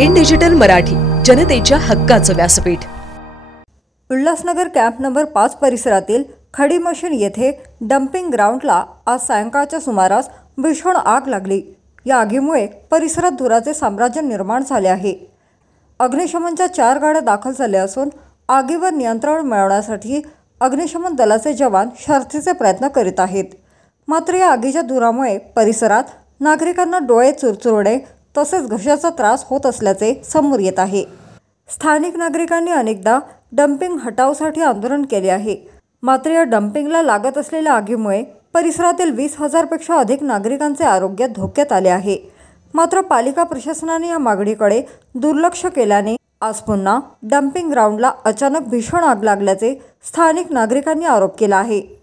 In digital Marathi, जनतेच्या हक्काचं व्यासपीठ। उल्हासनगर कॅम्प नंबर 5 परिसरातील खडी मशीन येथे डंपिंग ग्राउंडला आज सायंकाळच्या सुमारास भीषण आग लागली। या आगीमुळे परिसरात धुराचे साम्राज्य निर्माण झाले आहे। अग्निशमनच्या 4 गाड्या दाखल झाल्या असून आगीवर नियंत्रण मिळवण्यासाठी अग्निशमन दलाचे जवान शर्थीचे प्रयत्न करीत आहेत। मात्र या आगीच्या धुरामुळे परिसरात नागरिकांना डोळे चुरचुरणे तसेच घशाचा त्रास होत असल्याचे समोर येत आहे। स्थानिक नागरिकांनी अनेकदा डंपिंग हटावसाठी आंदोलन केले आहे। मात्र या डंपिंगला लागत असलेल्या आगीमुळे परिसरातील 20,000 पेक्षा अधिक नागरिकांचे आरोग्य धोक्यात आले आहे। मात्र पालिका प्रशासनाने या मागणीकडे दुर्लक्ष केल्याने आज पुन्हा डंपिंग ग्राउंडला अचानक भीषण आग लागल्याचे स्थानिक नागरिकांनी आरोप केला आहे।